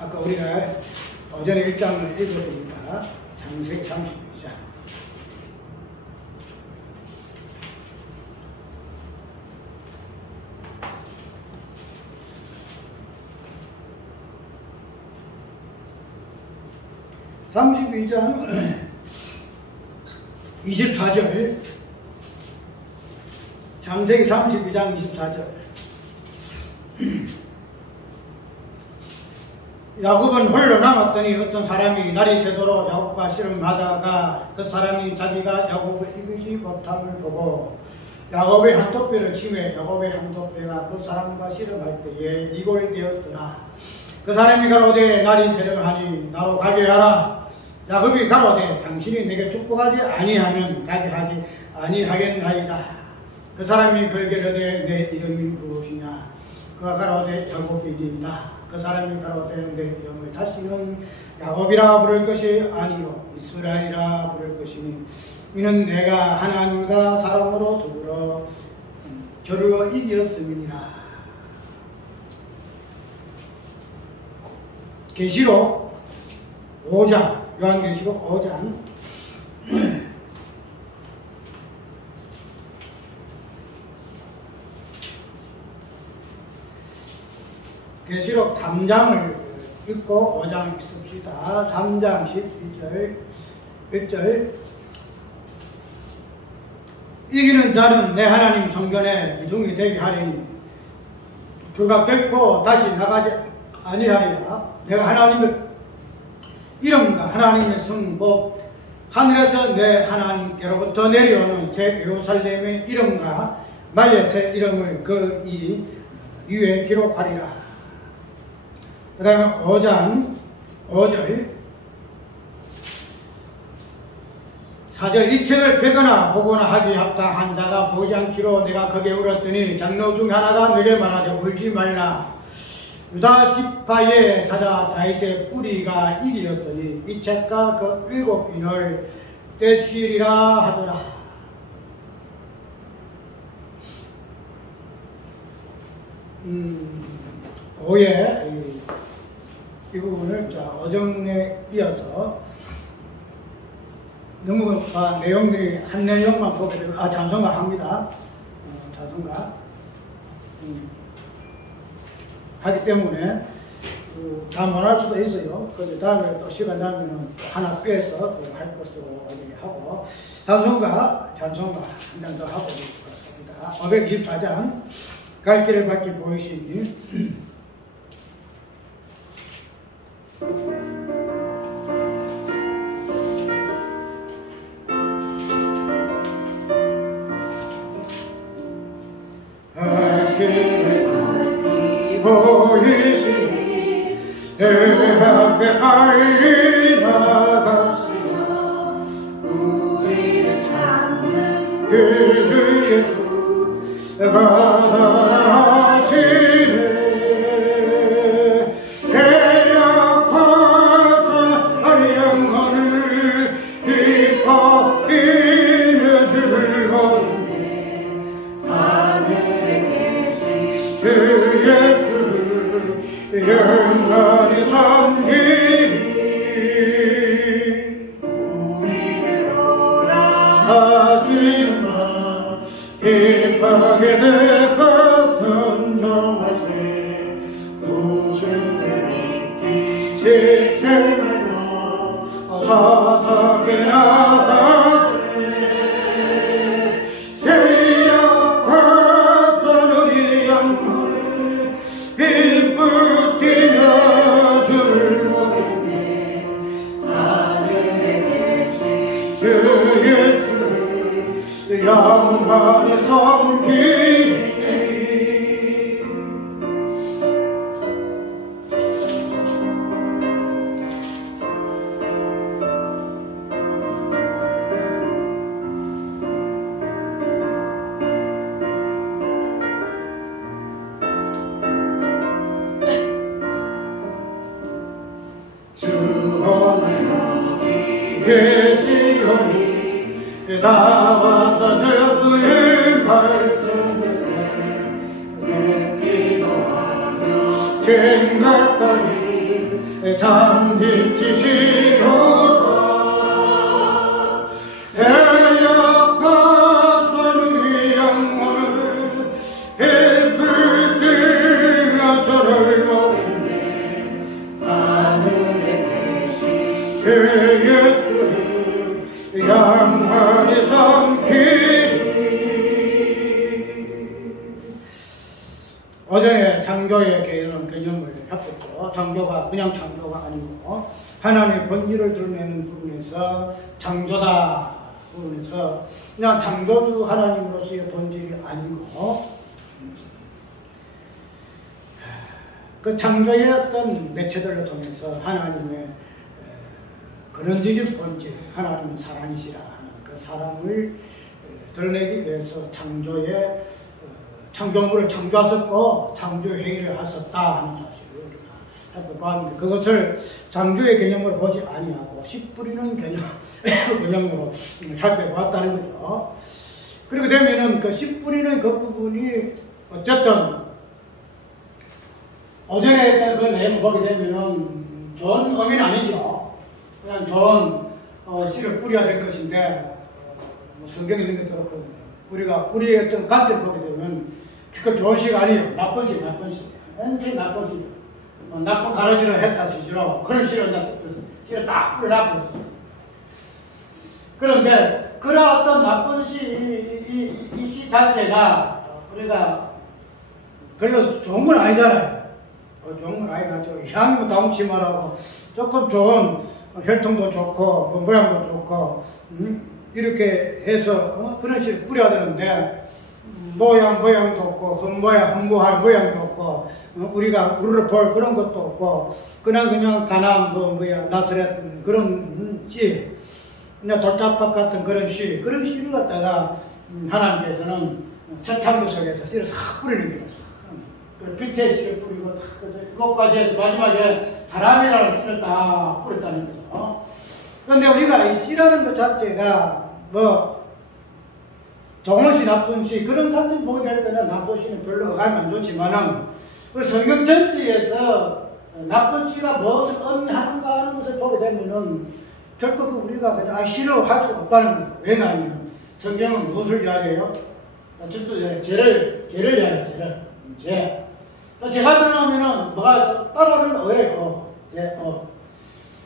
아까 우리가 오전에 1장을 읽었으니까 창세기 32장. (32장) 24절. 창세기 32장 24절. 야곱은 홀로 남았더니 어떤 사람이 날이 새도록 야곱과 씨름하다가 그 사람이 자기가 야곱을 이기지 못함을 보고 야곱의 한톱뼈를 치매 야곱의 한톱뼈가 그 사람과 씨름할 때에 이골되었더라. 그 사람이 가로되 날이 새려하니 나로 가게 하라. 야곱이 가로되 당신이 내게 축복하지 아니하면 가게 하지 아니하겠나이다. 그 사람이 그에게 이르되 내 이름이 무엇이냐. 그가 가로되 야곱이니이다. 그 사람이 가로되 내 이름을 다시는 야곱이라 부를 것이 아니요 이스라엘이라 부를 것이니 이는 내가 하나님과 사람으로 더불어 겨루어 이겼음이니라. 계시록 5장, 요한계시록 5장 계시록 3장을 읽고 5장 읽습시다. 3장 12절 1절. 이기는 자는 내 하나님 성전에 기둥이 되게 하리니 그가 결코 다시 나가지 아니하리라. 내가 하나님의 이름과 하나님의 성법 하늘에서 내 하나님께로부터 내려오는 새 예루살렘의 이름과 나의 새 이름을 그 이 위에 기록하리라. 그 다음에 5장 5절 4절. 이 책을 펴거나 보거나 하기 합당한 자가 보지 않기로 내가 거기에 울었더니 장로 중 하나가 내게 말하되 울지 말라. 유다 지파의 사자 다윗의 뿌리가 이기었으니 이 책과 그 7인을 떼시리라 하더라. 오예 이 부분을 어정에 이어서 너무 내용들이 한 내용만 보게 되고 찬송가 합니다. 찬송가 하기 때문에 다 못할 수도 있어요. 그런데 다음에 또 시간 나면은 하나 빼서 할 것으로 하고 찬송가 한 장 더 하고 있습니다. 524장 갈 길을 밝히 보이시니 갈 길을 밝히 보이시니 내 앞에 빨리 나가시며 우리를 찾는 그 예수 받아라시네. 영원히 섬기리 우리를 오라 하시는 마 기뻐하게 되고 선정하세 구주를 믿기 지체 말고 서서히 나가세 주여 벗어 우리 영혼을 기쁘 뛰며 주를 모르네 하늘에 계신 주 예수를 영원히 섬기리. 계시오니 나와서 주의 말씀에서 듣기도 하며 생각하니 잠짓지시오라 해역과 우리 영혼을 해불 뜨며 서를 노리네 하늘에 계신 주 예수를 영원히 섬기리. 어제 창조의 개념을 합했죠. 창조가 그냥 창조가 아니고 하나님의 본질을 드러내는 부분에서 창조다 부분에서 그냥 창조주 하나님으로서의 본질이 아니고 그 창조의 어떤 매체들을 통해서 하나님의 근원적인 본질, 하나님은 사랑이시라 하는 그 사랑을 드러내기 위해서 창조물을 창조하셨고 창조 행위를 하셨다 하는 사실을 우리가 살펴봤는데 그것을 창조의 개념으로 보지 아니하고 씨 뿌리는 개념으로 살펴보았다는 거죠. 그렇게 되면은 그 씨 뿌리는 그 부분이 어쨌든 어전에 했던 그 내용을 보게 되면은 좋은 의미는 아니죠. 그냥 좋은 씨를 뿌려야 될 것인데 성경에 있는 것도 그렇고 우리의 어떤 관점을 보게 되면 그 좋은 씨가 아니에요. 나쁜 씨. 완전히 나쁜 씨. 나쁜 가르치를 했다 치지로 그런 씨를 딱 뿌려놨거든요. 그런데 그런 어떤 나쁜 씨, 이 씨 자체가 우리가 별로 좋은 건 아니잖아요. 좋은 건 아니죠. 향도 다운치마라고 조금 좋은 혈통도 좋고 뭐 모양도 좋고 이렇게 해서 그런 씨를 뿌려야 되는데 모양도 없고 헛모할 모양도 없고 우리가 우르르 볼 그런 것도 없고 그냥 가나안 나사렛 그런 씨 그냥 돌짝박 같은 그런 그런 씨를 갖다가 하나님께서는 첫 창조 속에서 씨를 싹 뿌리는 거였어. 그리고 빛의 씨를 뿌리고 그것까지 해서 마지막에 사람이라는 씨를 딱 뿌렸다는 거죠. 그런데 우리가 이 씨라는 것 자체가 좋은 씨, 나쁜 씨, 그런 같은 보게 될 때는 나쁜 씨는 별로 어감이 안 좋지만은, 우리 성경 전체에서 나쁜 씨가 무엇을 의미하는가 하는 것을 보게 되면은, 결코 우리가 그냥 싫어할 수가 없다는 거예요. 왜냐하면, 성경은 무엇을 이야기해요? 죄를 이야기해요, 죄. 죄가 드러나면은, 뭐가 따라오는 거예요,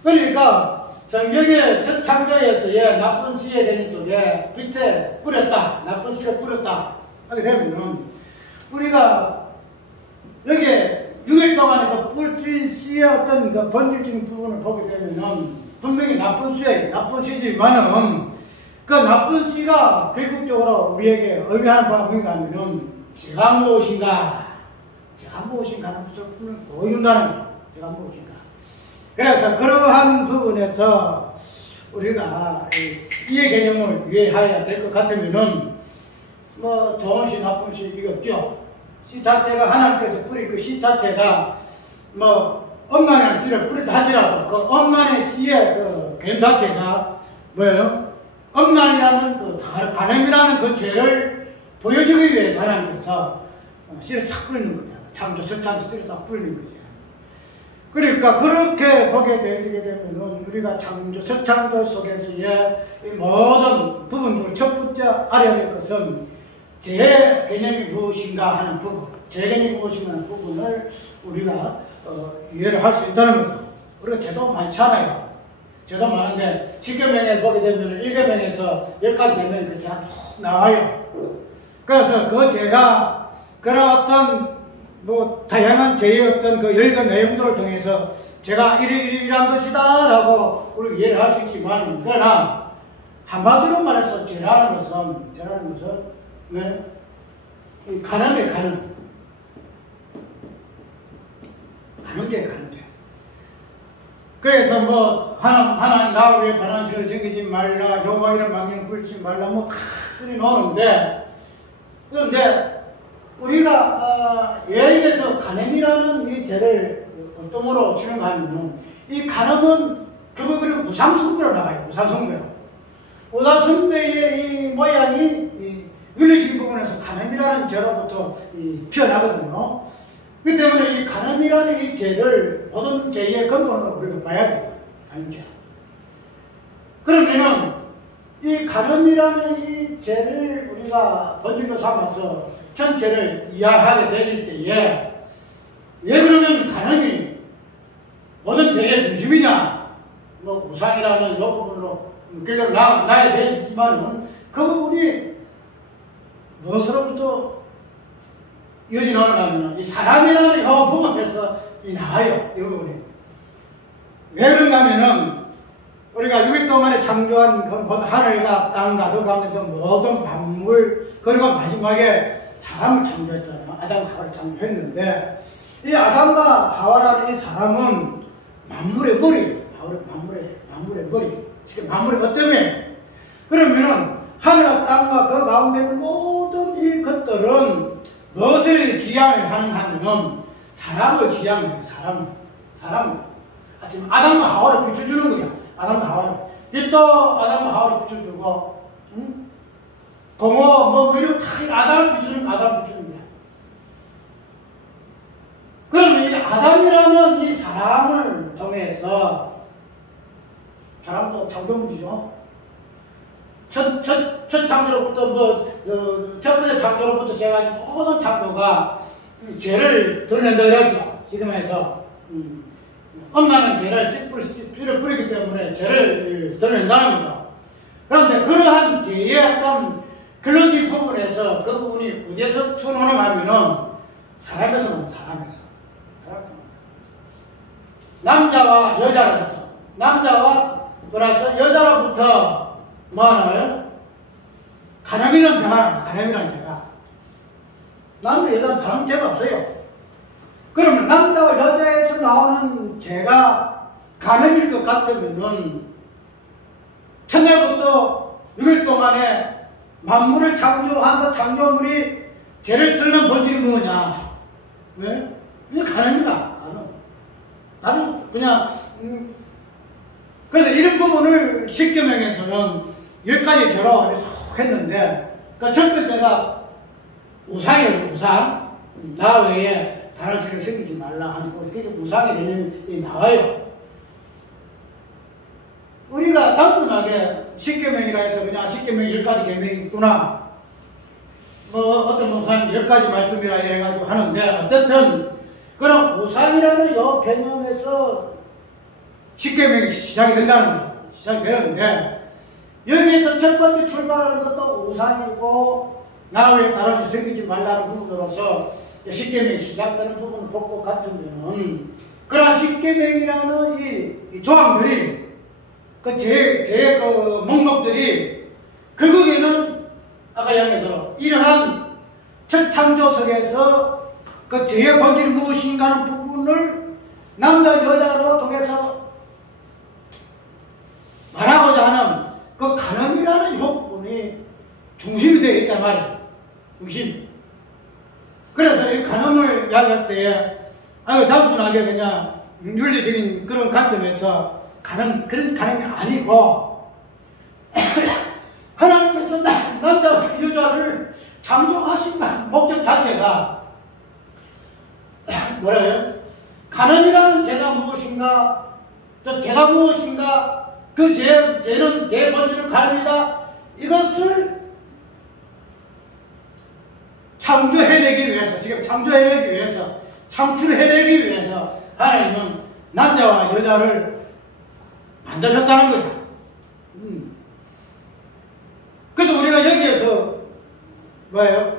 그러니까, 성경의 첫 창조에서의 나쁜 씨의 개념 속에 빛에 뿌렸다, 나쁜 씨를 뿌렸다 하게 되면은 우리가 여기에 6일 동안에 그 뿌린 씨의 어떤 그 본질적인 부분을 보게 되면은 분명히 나쁜 씨지만은 그 나쁜 씨가 결국적으로 우리에게 의미하는 바가 뭔가 하면은 제가 무엇인가 하는 것을 보여준다는 거예요. 제가 무엇인가. 그래서 그러한 부분에서 우리가 씨의 개념을 이해해야 될 것 같으면은 좋은 씨, 나쁜 씨 이게 없죠. 씨 자체가 하나님께서 뿌린 그 씨 자체가 엄마의 씨를 뿌린다 하더라도 그 엄마의 씨의 그 개념 자체가 뭐예요? 엄란이라는 그 간음이라는 그 죄를 보여주기 위해서 하나님께서 씨를 싹 뿌리는 거야. 첫 창조 씨를 싹 뿌리는 거지. 그러니까 그렇게 보게 되게 되면은 우리가 첫 창조 속에서의 이 모든 부분들 첫 번째 알아야 될 것은 죄 개념이 무엇인가 하는 부분, 죄 개념이 무엇인가 하는 부분을 우리가 이해를 할 수 있다는 거죠. 우리가 죄도 많잖아요. 죄도 많은데 7계명에 보게 되면 1계명에서 10가지 되면 그 죄가 쭉 나와요. 그래서 그 죄가 그런 어떤 다양한 죄의 어떤 그 여러 내용들을 통해서 제가 이러한 것이다 라고 우리 이해를 할 수 있지만, 그러나 한마디로 말해서 죄라는 것은 간음이에요. 간음죄. 그래서 하나님 나 위에 바른 신을 생기지 말라, 여호와 이름 망령 굴지 말라 그리 노는데, 그런데 우리가 예에서 간음이라는 이 죄를 어떤 거로 치는가 하면 이 간음은 그리고 우상숭배로 나가요. 우상숭배의 이 모양이 이 윤리적인 부분에서 간음이라는 죄로부터 피어나거든요. 그 때문에 이 간음이라는 이 죄를 모든 죄의 근본으로 우리가 봐야 돼요. 간음죄. 그러면은 이 간음이라는 이 죄를 우리가 본질로 삼아서 전체를 이해하게 될 때에 왜 그러면 간음이 모든 죄의 중심이냐? 뭐 우상이라는 이 부분으로 길로 나야 되지만은 그 부분이 무엇으로부터 이어져 나가면 이 사람이라는 부분에서 나와요. 이 부분이. 왜 그런가 하면은 우리가 6일 동안에 창조한 그 하늘과 땅과 그 가운데 모든 만물 그리고 마지막에 사람을 창조했잖아요. 아담과 하와를 창조했는데 이 아담과 하와라는 이 사람은 만물의 머리예요. 만물의 머리. 지금 만물의 어때면 그러면은 하늘과 땅과 그 가운데 있는 모든 이 것들은 무엇을 지향을 하는가 하면은 사람을 지향해요. 사람을. 지금 아담과 하와를 비춰주는 거야. 아담과 하와를. 또 아담과 하와를 비춰주고, 공어, 이런 다 아담을 비추는 거야. 그러면 이 아담이라는 이 사람을 통해서, 사람도 창조물이죠. 첫 창조로부터 첫 번째 창조로부터 시작한 모든 창조가 죄를 드러낸다 그랬죠. 지금에서. 엄마는 죄를 씨를 뿌리기 때문에 죄를 드러낸다는 거죠. 그런데 그러한 죄의 어떤 근원적인 부분에서 그 부분이 어디에서 튀어나오는가 하면은 사람에서. 남자와 여자로부터. 남자와 그래서 여자로부터 뭐 하나요? 간음이라는 죄가. 남자, 여자는 다른 죄가 없어요. 그러면 남자와 여자에서 나오는 죄가 간음일 것 같으면은 첫날부터 6일 동안에 만물을 창조한 그 창조물이 죄를 드러낸 본질이 뭐냐? 왜? 이게 간음이다. 나는 그냥 그래서 이런 부분을 십계명에서는 10가지 죄로 했는데 그 첫 번째가 우상이에요. 우상. 나 외에 다른 신을 섬기지 말라 하는 거. 그게 우상의 개념이 나와요. 우리가 단순하게 십계명이라 해서 그냥 십계명 10가지 계명이 있구나. 어떤 우상 10가지 말씀이라 해가지고 하는데 어쨌든 그런 우상이라는 이 개념에서 십계명이 시작이 된다는 거죠. 시작이 되는데 여기에서 첫 번째 출발하는 것도 우상이고 나 외에 다른 데 섬기지 말라는 부분으로서 십계명이 시작되는 부분을 볼 것 같으면 그런 십계명이라는 이 조항들이 제 목록들이 결국에는 아까 이야기한 이러한 첫 창조석에서 그 죄의 본질이 무엇인가 하는 부분을 남자 여자로 통해서 말하고자 하는 그 간음이라는 이 부분이 중심이 되어 있단 말이에요. 중심. 그래서 이 간음을 이야기할 때에 단순하게 그냥 윤리적인 그런 관점에서 그런 간음이 아니고 하나님께서 남자와 여자를 창조하신 목적 자체가 뭐라고요? 간음이라는 죄가 무엇인가? 저 죄가 무엇인가? 그 죄는 내 본질은 간음이다. 이것을 창조해내기 위해서, 지금 창조해내기 위해서, 창출해내기 위해서 하나님은 남자와 여자를 만드셨다는 거야. 그래서 우리가 여기에서 뭐예요?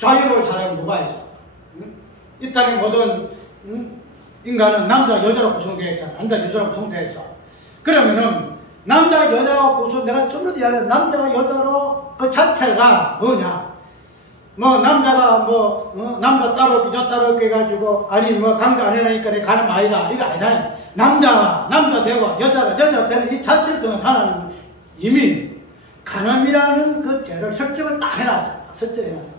자유로울 사람이 누가 있어? 이 땅의 모든 인간은 남자 여자로 구성되어 있잖아. 남자 여자로 구성되어 있어. 그러면은 남자 여자가 내가 좀 전에 이야기한 남자가 여자로 그 자체가 뭐냐? 남자가 남자 따로 있고 저 따로 있고 해가지고 아니 강조 안 해놓으니까 내 간음 아니다. 이거 아니다. 남자 되고 여자 되는 이 자체를 통해 하나님 이미 간음이라는 그 죄를 설정을 딱 해놨어. 설정해놨어.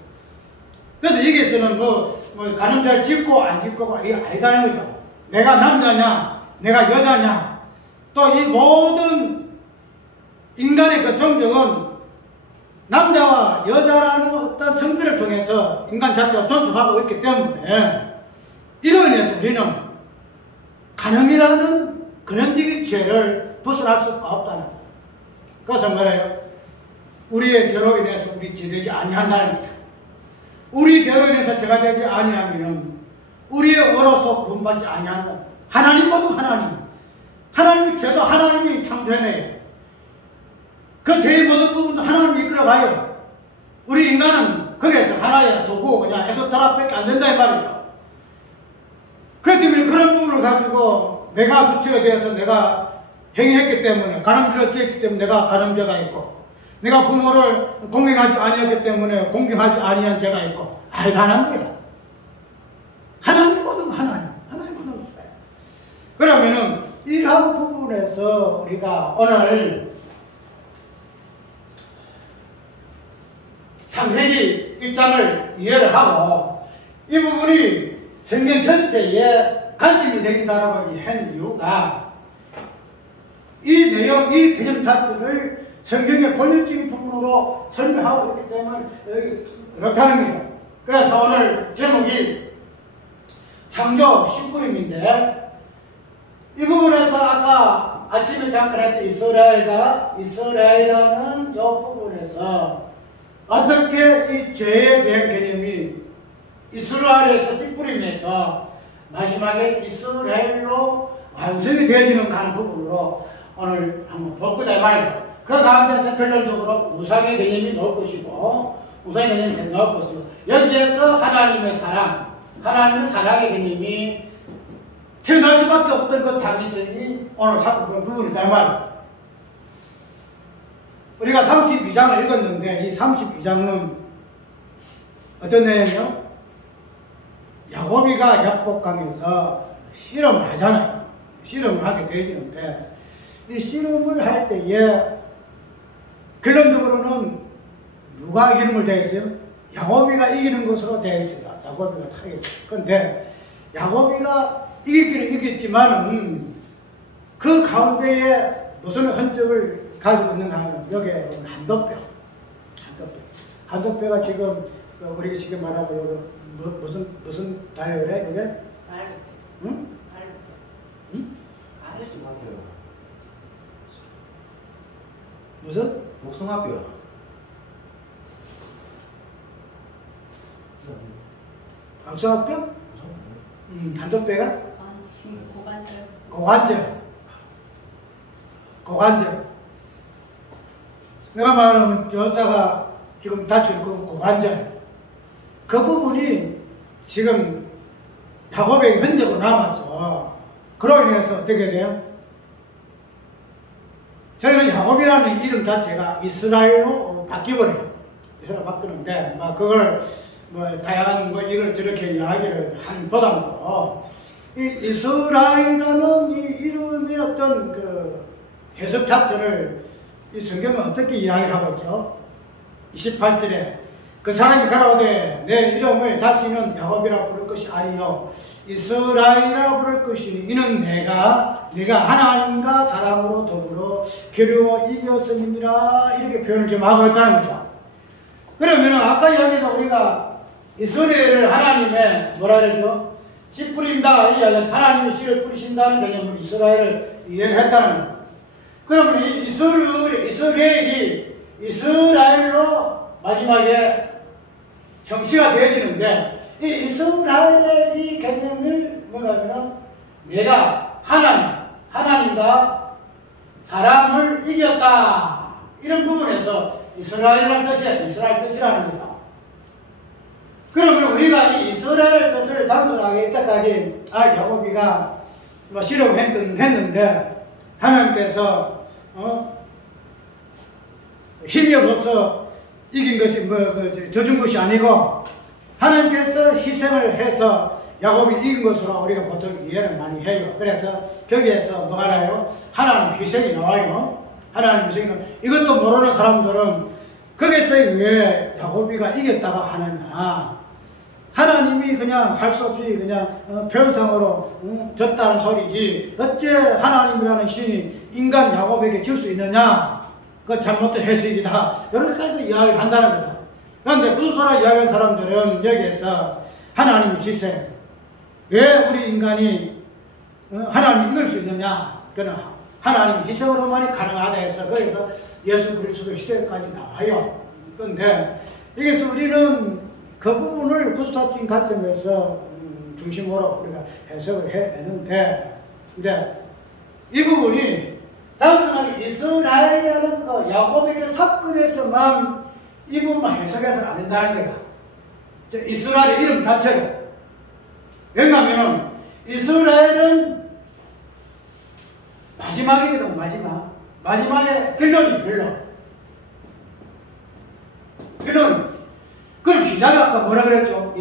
그래서 여기에서는 간음죄를 짓고 안 짓고 이게 아니다는 거죠. 내가 남자냐, 내가 여자냐, 또 이 모든 인간의 그 종족은 남자와 여자라는 어떤 성질을 통해서 인간 자체가 존속하고 있기 때문에 이로 인해서 우리는 간음이라는 근원적인 죄를 벗어날 수 없다는 거예요. 그래서 뭐래요? 우리의 죄로 인해서 우리 죄되지 아니한다는 거예요. 우리 죄로 인해서 죄가 되지 아니하면 우리의 어로서 구원받지 아니한다. 하나님 모두 하나님. 하나님이 죄도 하나님이 창조해내요. 그 죄의 모든 부분도 하나님이 이끌어가요. 우리 인간은 거기에서 하나의 도구, 그냥 에소터라밖에 안 된다 이 말이죠. 그렇기 때문에 그런 부분을 가지고 내가 주체가 되어서 내가 행위했기 때문에, 간음죄를 지었기 때문에 내가 간음죄가 있고, 내가 부모를 공경하지 아니했기 때문에 공경하지 아니한 죄가 있고, 알다는 거야. 하나님 모두 하나님 모두 있어요. 그러면은 이러한 부분에서 우리가 오늘 창세기 1장을 이해를 하고 이 부분이 성경 전체에 관심이 되겠다라고 한 이유가 이 내용, 이 개념 자체를 성경의 본질적인 부분으로 설명하고 있기 때문에 그렇다는 겁니다. 그래서 오늘 제목이 창조 19임인데 이 부분에서 아까 아침에 잠깐 했던 이스라엘이라는 이 부분에서 어떻게 이 죄에 대한 개념이 이스라엘에서 씨 뿌리면서 마지막에 이스라엘로 완성이 되어지는가 하는 부분으로 오늘 한번 볼 거다 말이에요. 그 가운데서 결론적으로 우상의 개념이 나올 것이고 우상의 개념이 나올 것이고 여기에서 하나님의 사랑, 하나님의 사랑의 개념이 태어날 수밖에 없던 그 당위성이 오늘 살펴보는 부분이다 말이에요. 우리가 32장을 읽었는데 이 32장은 어떤 내용이요? 야곱이가 약복강에서 실험을 하잖아요. 실험을 하게 되어지는데 이 실험을 할 때에 결론적으로는 누가 이기는 걸 되어 있어요? 야곱이가 이기는 것으로 되어 있어요. 야곱이가 타겠어요. 그런데 야곱이가 이기기는 이겼지만은 그 가운데에 무슨 흔적을 가지고 있는가 하면 여기에 한도뼈가 지금 우리가 지금 말하고 무슨 다이어래 이게? 응? 응? 무슨? 목성합뼈. 목성합뼈? 한도뼈가? 고관절. 내가 말하는 여자가 지금 다친 그 고관절. 그 부분이 지금 야곱의 흔적으로 남아서 그로 인해서 어떻게 돼요? 저희는 야곱이라는 이름 자체가 이스라엘로 바뀌어버려요. 이스라엘 바뀌는데, 그걸 다양한 이걸 저렇게 이야기를 한 보다도 이 이스라엘이라는 이 이름의 어떤 그 해석 자체를 이 성경은 어떻게 이야기하고 있죠? 28절에 그 사람이 가라오되 내 이름을 다시는 야곱이라 부를 것이 아니요 이스라엘이라 부를 것이니 이는 내가 하나님과 사람으로 더불어 겨루어 이겼음이니라 이렇게 표현을 좀 하고 있다는 거죠. 그러면 아까 이야기했던 우리가 이스라엘을 하나님의 뭐라 그러죠? 씨 뿌린다 이 이야기 하나님이 씨를 뿌리신다는 개념으로 이스라엘을 이해를 했다는 거예요. 그러면 이 이스라엘로 마지막에 정치가 되어지는데 이 이스라엘의 이 개념을 뭐냐면 내가 하나님과 사람을 이겼다 이런 부분에서 이스라엘이라는 뜻이 이스라엘 뜻이라는 거죠. 그러면 우리가 이 이스라엘 뜻을 단순하게 이때까지 야곱이가 실험했는데 하나님께서 힘이 없어서 이긴 것이 져준 것이 아니고 하나님께서 희생을 해서 야곱이 이긴 것으로 우리가 보통 이해를 많이 해요. 그래서 거기에서 뭐가 나요? 하나님 희생이 나와요. 하나님 희생이 나와요. 이것도 모르는 사람들은 거기서 왜 야곱이가 이겼다가 하느냐. 하나님이 그냥 할 수 없이 그냥 표현상으로 졌다는 소리지 어째 하나님이라는 신이 인간 야곱에게 질 수 있느냐. 그 잘못된 해석이다. 이렇게까지 이야기를 한다는 거죠. 그런데 무슨 소리 이야기하는 사람들은 여기에서 하나님의 희생, 왜 우리 인간이 하나님을 이길 수 있느냐? 그는 하나님 희생으로만이 가능하다 해서 그래서 예수 그리스도 희생까지 나와요. 그런데 여기서 우리는 그 부분을 구속사적인 관점에서 중심으로 우리가 해석을 해내는데, 근데 이 부분이 단순하게 이스라엘이라는 그 야곱의 사건에서만 이 부분만 해석해서는 안 된다는 거야. 이스라엘 이름 자체가. 왜냐하면 이스라엘은 마지막이거든, 마지막에 결론이 결론. 그럼 시작이 아까 뭐라 그랬죠?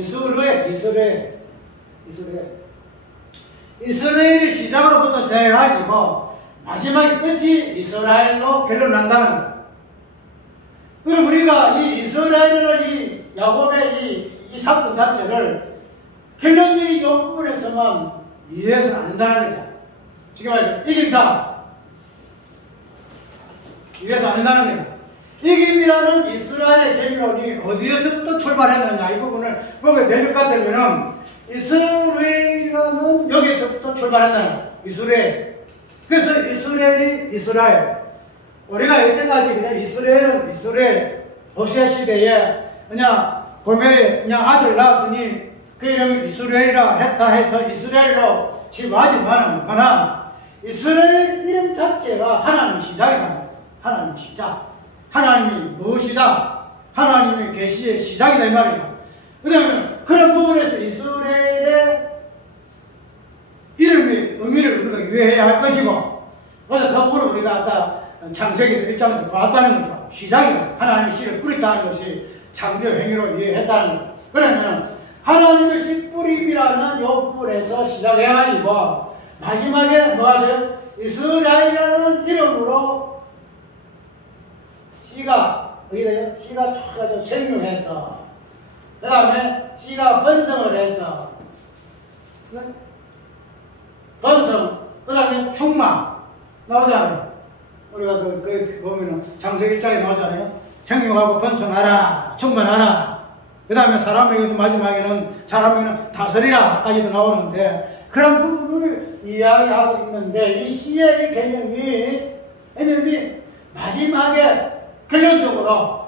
이스라엘이 시작으로부터 시작해가지고 마지막에 끝이 이스라엘로 결론 난다는 거야. 그럼 우리가 이 이스라엘을 이 야곱의 이 사건 자체를 결론적인 이 부분에서만 이해해서는 안 된다는 거죠. 지금 말이죠. 이긴다. 이해해서 안 된다는 거죠. 이김이라는 이스라엘의 결론이 어디에서부터 출발했느냐 이 부분을 보게 될 것 같으면 이스라엘이라는 여기에서부터 출발한다는 거예요. 이스라엘. 그래서 이스라엘. 우리가 이때까지 그냥 이스라엘 호세 시대에 그냥 고멜이 그냥 아들 낳았으니 그 이름을 이스라엘이라 했다 해서 이스라엘로 지부하지만 하나 이스라엘 이름 자체가 하나님의 시작이란 말이에요. 하나님의 시작. 하나님이 무엇이다? 하나님의 계시의 시작이다 이 말이에요. 그다음에 그런 부분에서 이스라엘의 이름의 의미를 우리가 이해해야 할 것이고, 그래서 그 부분을 우리가 아까 창세기 1장에서 보았다는 거죠. 시작이다. 하나님의 씨를 뿌렸다는 것이 창조 행위로 이해했다는 거죠. 그러면 하나님의 씨 뿌림이라는 이 부분에서 시작해가지고 마지막에 뭐가 돼요? 이스라엘이라는 이름으로 씨가 어디래요? 씨가 쫙 생육해서 그 다음에 씨가 번성을 해서 번성 그 다음에 충만 나오잖아요. 우리가 그 보면은 창세기 1장에 나오잖아요. 생육하고 번성하라 충만하라 그 다음에 사람에게도 마지막에는 사람에게는 다스리라까지도 나오는데 그런 부분을 이야기하고 있는데 이 씨의 개념이 마지막에 결론적으로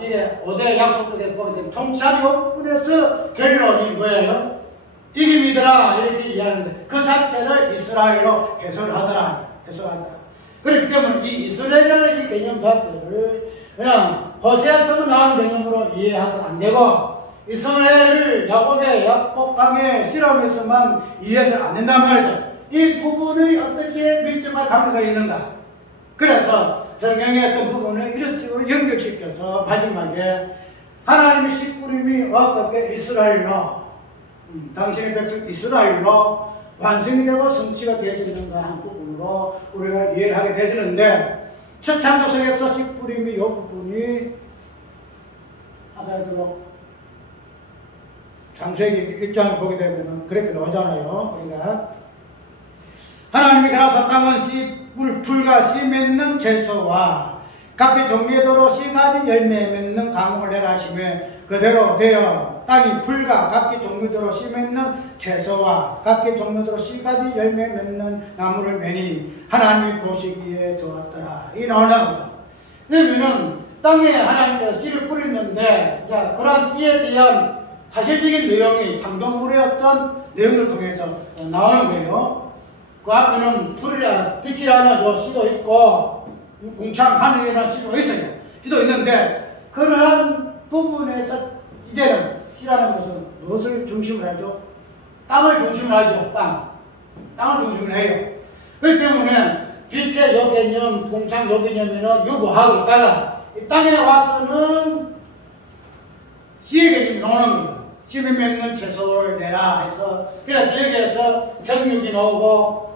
이게 5대 약속 쪽에 보게 되면 통찰이 부분에서 결론이 뭐예요? 이김이더라 이렇게 이해하는데 그 자체를 이스라엘로 해설하더라. 그렇기 때문에 이 이스라엘이라는 이 개념 자체를 그냥 호세아서만 나오는 개념으로 이해해서는 안 되고 이스라엘을 야곱의 약복강의 실험에서만 이해해서는 안 된단 말이죠. 이 부분이 어떻게 밀접한 관계가 있는가? 그래서 성경의 어떤 부분을 이런 식으로 연결시켜서 마지막에 하나님의 씨 뿌림이 어떻게 이스라엘로 당신의 백성 이스라엘로 완성이 되고 성취가 되어지는가 한 부분으로 우리가 이해를 하게 되지는데 첫 창조성에서 씨 뿌림이 이 부분이 아까도 창세기 1장을 보게 되면 그렇게 나오잖아요. 그러니까 하나님이 그래서 땅은 씨 풀과 씨 맺는 채소와 각기 종류대로 씨 가지 열매 맺는 과목을 내라 하시며 그대로 되어 땅이 풀과 각기 종류대로 씨 맺는 채소와 각기 종류대로 씨 가지 열매 맺는 나무를 매니 하나님이 보시기에 좋았더라. 이 나오려고. 그러면은 땅에 하나님께서 씨를 뿌렸는데 자 그러한 씨에 대한 사실적인 내용이 창조물의 어떤 내용을 통해서 나오는 거예요. 그 앞에는 빛이라는 요 씨도 있고 공창 하늘이라는 씨도 있어요. 씨도 있는데 그러한 부분에서 이제는 씨라는 것은 무엇을 중심으로 하죠? 땅을 중심으로 하죠. 땅을 중심으로 해요. 그렇기 때문에 빛의 요 개념, 공창 요 개념에는 유보하고 있다가 이 땅에 와서는 씨의 개념이 나오는 거예요. 씨를 맺는 채소를 내라 해서 그래서 여기에서 정육이 나오고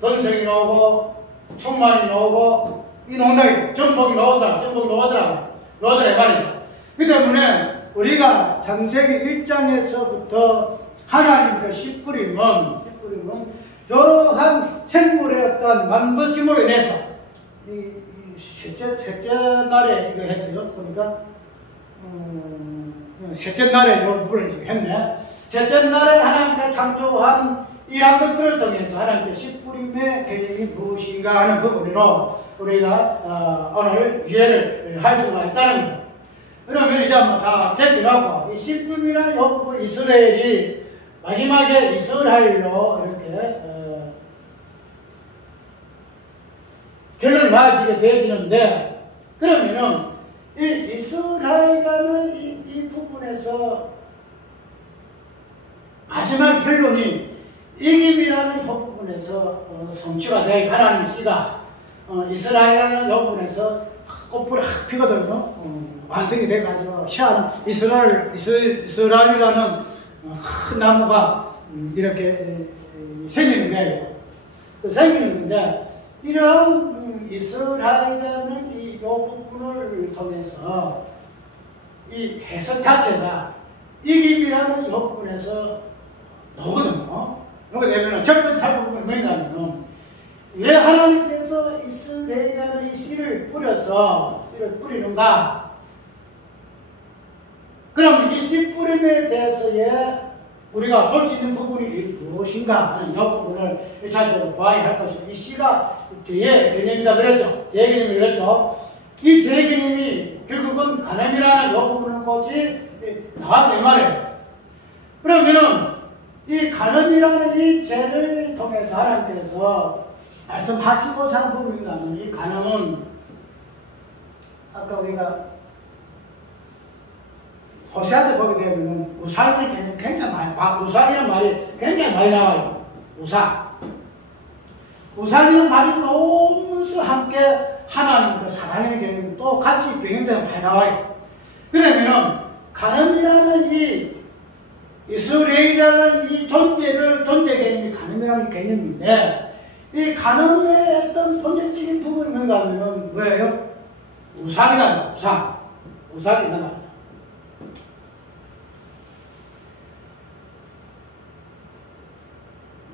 번성이 나오고 충만이 나오고 이 나온다. 전복이 나오더라 말이야. 그 때문에 우리가 창세기 1장에서부터 하나님의 씨 뿌림은 여러한 생물의 어떤 만드심으로 인해서 셋째 날에 이거 했어요. 보니까 셋째 날에 이 부분을 했네. 첫째 날에 하나님께 창조한 이러한 것들을 통해서 하나님께 씨뿌림의 개념이 무엇인가 하는 부분으로 우리가 오늘 이해를 할 수가 있다는 거예요. 그러면 이제 뭐 다 제기하고 이 씨뿌림이라는 부분 이스라엘이 마지막에 이스라엘로 이렇게 결론을 맞게 되어지는데, 그러면은 이 이스라엘이라는 이 부분에서 마지막 결론이 이김이라는 부분에서 성취가 돼. 하나님 씨가 이스라엘이라는 부분에서 꽃불이 확 피거든요. 완성이 돼가지고 시한 이스라엘이라는 큰 나무가 이렇게 생기는 거예요. 생기는데 이런 이스라엘이라는 이 부분을 통해서 이 해석 자체가 이김이라는 부분에서 나오거든요. 그러게 되면 첫 번째 살펴보면 뭐냐면, 왜 하나님께서 이스라엘이라는 이 씨를 뿌리는가? 그럼 이 씨 뿌림에 대해서의 우리가 볼 수 있는 부분이 무엇인가 하는 이 부분을 일차적으로 봐야 할 것이고, 이 씨가 죄의 개념이다 그랬죠. 죄의 개념이 그랬죠. 이 죄의 개념이 결국은 가늠이라는 이 부분을 거지 나왔단 말이에요. 그러면은 이 가늠이라는 이 죄를 통해서 하나님께서 말씀하시고자 하는 부분이라면, 이 가늠은 아까 우리가 호세아서 보게 되면 우상이라는 개념이 굉장히 많이, 우상이라는 말이 굉장히 많이 나와요. 우상이라는 말이 너무서 함께 하나님과 사랑의 개념이 또 같이 병행되면 많이 나와요. 그러면은 가늠이라는 이 이스라엘이라는 이 존재 개념이 가늠이라는 개념인데, 이 가늠의 어떤 본질적인 부분이 뭔가 하면 뭐예요? 우상이라는 우상이 있는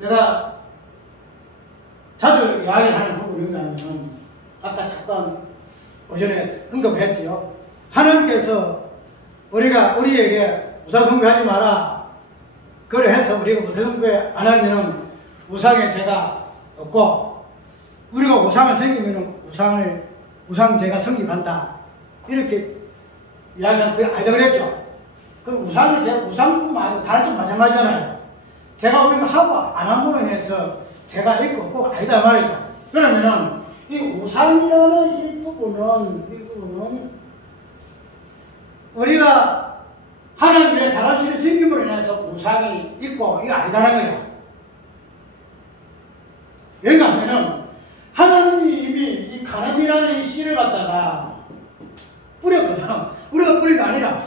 내가 자주 이야기하는 부분이 뭔가 하면, 아까 잠깐 오전에 언급했지요. 하나님께서 우리에게 우상 숭배하지 마라. 그래 해서 우리가 우상 숭배 안 하면은 우상의 죄가 없고, 우리가 우상을 섬기면은 우상죄가 성립한다. 이렇게 이야기하면 그게 아니다 그랬죠. 그 우상뿐만 아니고 다른 점 마찬가지잖아요. 제가 우리가 하고 안 한 부분에 대해서 죄가 있고 없고 아니다 말이죠. 그러면은 이 우상이라는 이 부분은 우리가 하나님의 다른 신을 섬김으로 인해서 우상이 있고 이거 아니다라는 거야. 여기 가면은 하나님이 이미 이 가늠이라는 이 씨를 갖다가 뿌렸거든. 우리가 뿌린 게 아니라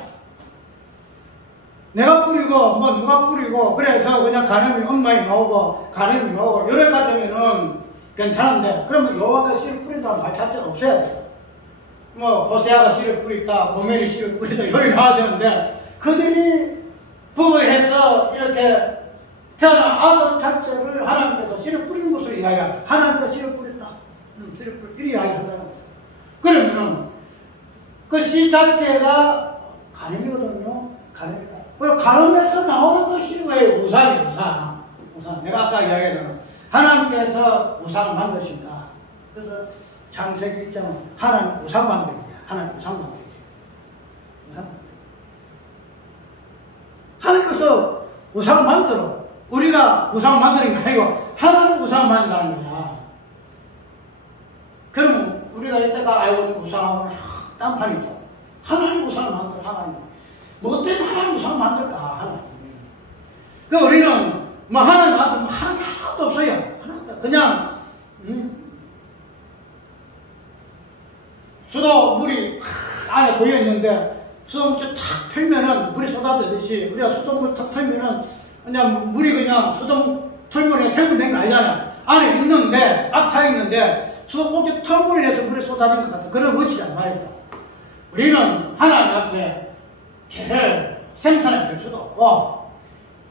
내가 뿌리고 뭐 누가 뿌리고, 그래서 그냥 가늠이 엉망이 나오고 가늠이 나오고 이래 가지면은 괜찮은데, 그러면 여호와가 씨를 뿌린다는 말 자체가 없어야 돼요. 뭐 호세아가 씨를 뿌렸다, 고멜이 씨를 뿌렸다 이렇게 나와야 되는데, 그들이 부부해서 이렇게 태어난 아들 자체를 하나님께서 씨를 뿌리는 것으로 이야기합니다. 하나님께서 씨를 뿌렸다. 씨를 뿌렸다. 이렇게 이야기한다는 거죠. 그러면은 그 씨 자체가 가늠이거든요. 가늠이다. 그리고 가늠에서 나오는 것이 왜 우상이야, 우상. 내가 아까 이야기했잖아. 하나님께서 우상을 만드신다. 그래서 창세기 1장은 하나님 우상 만들기야. 하나님 우상 만들기. 하나님께서 우상을 만들어. 우리가 우상을 만드는 게 아니고 하나님 우상을 만든다는 거야. 그러면 우리가 이때가 알고 있는 우상하고는 딴판이죠. 하나님 우상을 만들어. 하나님. 뭐 때문에 하나님 우상을 만들까? 하나님. 그 우리는 뭐 하나님 만들면 하나도 없어요. 하나도. 그냥 수도 물이 안에 고여 있는데 수돗물 탁 틀면은 물이 쏟아지듯이, 우리가 수돗물 탁 틀면은 그냥 물이 그냥 수돗물에 생분된 거 아니잖아. 안에 있는데 딱 차 있는데 수도꼭지 털물을 해서 물이 쏟아진 것 같아. 그런 원칙이란 말이죠. 우리는 하나님 앞에 죄를 생산할 수도 없고,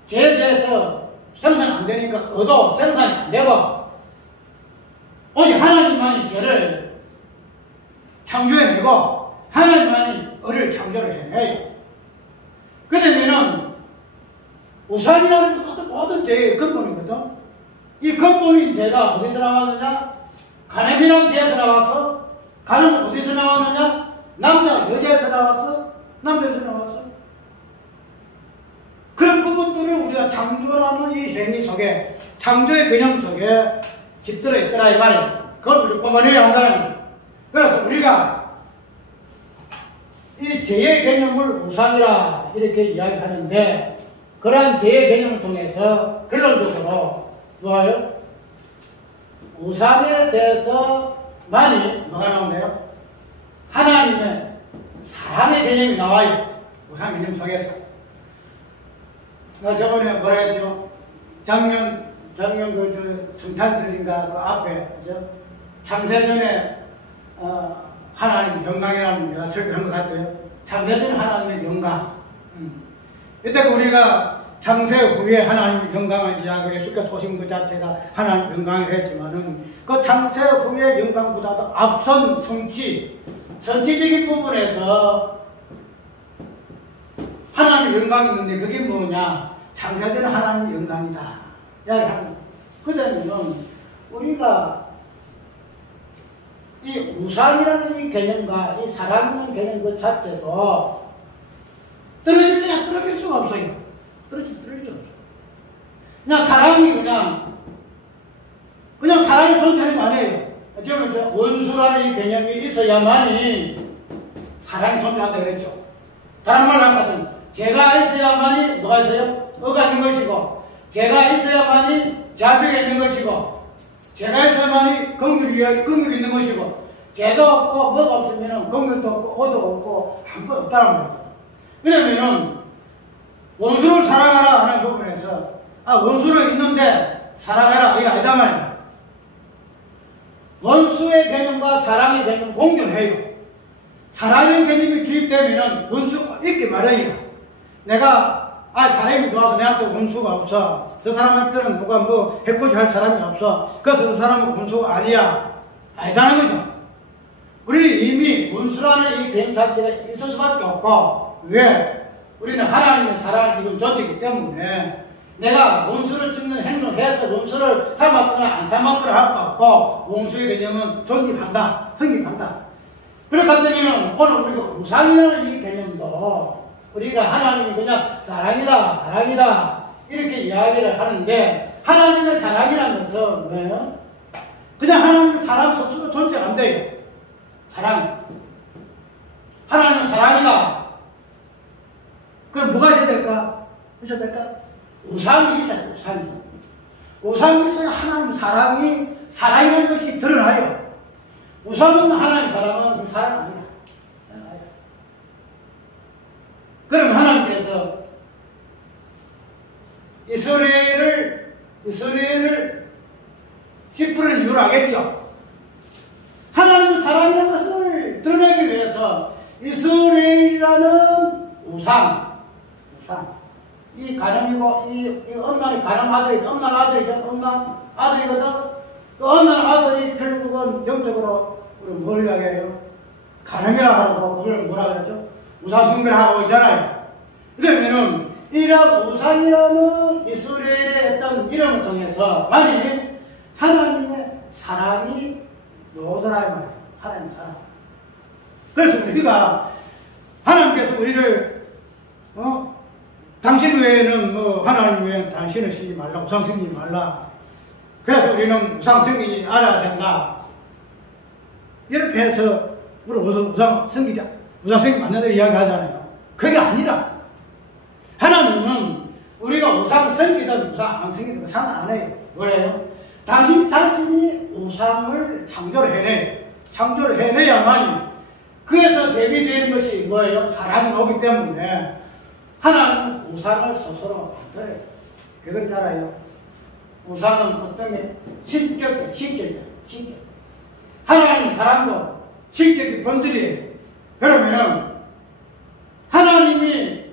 죄에 대해서 생산 안 되니까 얻어 생산이 안 되고, 오직 하나님만이 죄를 창조해내고 하나님만이 의를 창조를 해내요. 그러면은 우상이라는 것은 모든 죄의 근본이거든. 이 근본인 죄가 어디서 나왔느냐? 간음이라는 죄에서 나왔어. 간음은 어디서 나왔느냐? 남자, 여자에서 나왔어. 남자에서 나왔어. 그런 부분들을 우리가 창조라는 이 행위 속에, 창조의 개념 속에 깃들어 있더라 이 말이에요. 그것을 뽑아내야 한다는 거예요. 그래서 우리가 이 죄의 개념을 우상이라 이렇게 이야기하는데, 그러한 죄의 개념을 통해서 결론적으로 뭐예요? 우상에 대해서 많이 뭐가 나오네요? 하나님의 사랑의 개념이 나와요. 우상 개념 속에서. 나 저번에 뭐라 했죠? 작년 그 성탄절인가 그 앞에, 그죠? 창세전에 하나님 영광이라는 거 설명한 것 같아요. 창세전 하나님의 영광. 이때 우리가 창세 후에 하나님의 영광을 이야기하고 예수께서 오신 것 자체가 하나님의 영광이라 했지만은 그 창세 후의 영광보다도 앞선 성취적인 부분에서 하나님의 영광이 있는데 그게 뭐냐? 창세전은 하나님의 영광이다. 이야기하는. 그 다음에는 우리가 이 우상이라는 이 개념과 이 사랑이라는 개념 그 자체도 떨어질 수가 없어요. 떨어질 수가 없어요. 그냥 사랑이 그냥 사랑이 존재하는 거 아니에요. 저는 원수라는 이 개념이 있어야만이 사랑이 존재한다 그랬죠. 다른 말로 하면 죄가 있어야만이 뭐가 있어요? 의가 있는 것이고, 죄가 있어야만이 자비가 있는 것이고, 죄가 있어야만이 긍휼이 있는 것이고, 죄도 없고 뭐가 없으면 긍휼도 없고 의도 없고 아무것도 없다는 거예요. 왜냐면은 원수를 사랑하라 하는 부분에서 원수는 있는데 사랑해라 이게 아니다 말이에요. 원수의 개념과 사랑의 개념은 공존해요. 사랑의 개념이 주입되면 원수가 있기 마련이다. 내가 사람이 좋아서 내한테 원수가 없어. 저 사람한테는 누가 뭐 해코지 할 사람이 없어. 그래서 그 사람은 원수가 아니야. 아니다는 거죠. 우리는 이미 원수라는 이 개념 자체가 있을 수밖에 없고, 왜? 우리는 하나님의 사랑을 이룬 존재이기 때문에 내가 원수를 짓는 행동을 해서 원수를 삼았거나 안 삼았거나 할 수 없고, 원수의 개념은 존립한다, 흥립한다. 그렇기 때문에 오늘 우리가 우상이라는 이 개념도 우리가 하나님이 그냥 사랑이다 이렇게 이야기를 하는데, 하나님의 사랑이라는 것은 뭐예요? 그냥 하나님의 사랑 스스로 존재 안 돼요. 하나님은 사랑이다. 그럼 뭐가 있어야 될까? 우상이 있어요. 우상이 있어야 하나님 사랑이라는 것이 드러나요. 우상은 하나님 사랑은 사랑 아니다. 그럼 하나님께서 이스라엘을 10%는 이유를 알겠죠? 하나님의 사랑이라는 것을 드러내기 위해서 이스라엘이라는 우상. 이 가늠이고, 이 엄마는 가늠 아들이거든. 그 엄마는 아들이 결국은 영적으로 우리 뭘 이야기해요? 가늠이라고 하고, 그걸 뭐라 그랬죠? 우상숭배를 하고 있잖아요. 그러면은, 이런 우상이라는 이스라엘의 어떤 이름을 통해서, 만약에 하나님의 사랑이 나오더라, 이 말이에요. 하나님의 사랑. 그래서 우리가, 하나님께서 우리를, 당신 외에는 하나님 외에는 당신을 쓰지 말라, 우상 섬기지 말라. 그래서 우리는 우상 섬기지 알아야 된다. 이렇게 해서 우리 우상 섬기자. 우상 섬기지 않는다고 이야기하잖아요. 그게 아니라 하나님은 우리가 우상 섬기든 우상 안 섬기든 상관 안 해요. 뭐래요? 당신 자신이 우상을 창조를 해내야만이 그래서 대비되는 것이 뭐예요? 사랑이 오기 때문에 하나님은 우상을 스스로 만들어요. 왜 그런지 알아요? 우상은 어떤 게? 신격이에요. 신격. 하나님 사랑도 신격이 본질이에요. 그러면은 하나님이